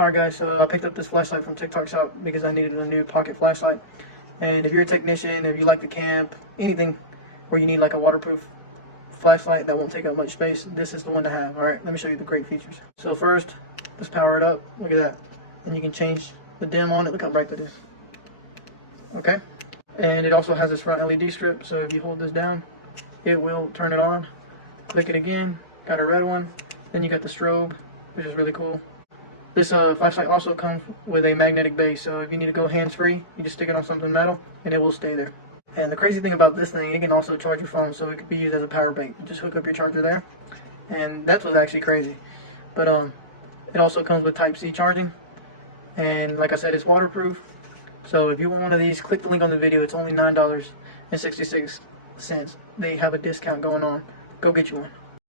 Alright guys, so I picked up this flashlight from TikTok shop because I needed a new pocket flashlight. And if you're a technician, if you like to camp, anything where you need like a waterproof flashlight that won't take up much space, this is the one to have. Alright, let me show you the great features. So first, let's power it up. Look at that. And you can change the dim on it. Look how bright that is. Okay. And it also has this front LED strip, so if you hold this down, it will turn it on. Click it again, got a red one. Then you got the strobe, which is really cool. This flashlight also comes with a magnetic base, so if you need to go hands-free, you just stick it on something metal and it will stay there. And the crazy thing about this thing, it can also charge your phone, so it could be used as a power bank. You just hook up your charger there, and that's what's actually crazy. But it also comes with Type-C charging, and like I said, it's waterproof. So if you want one of these, click the link on the video. It's only $9.66. They have a discount going on. Go get you one.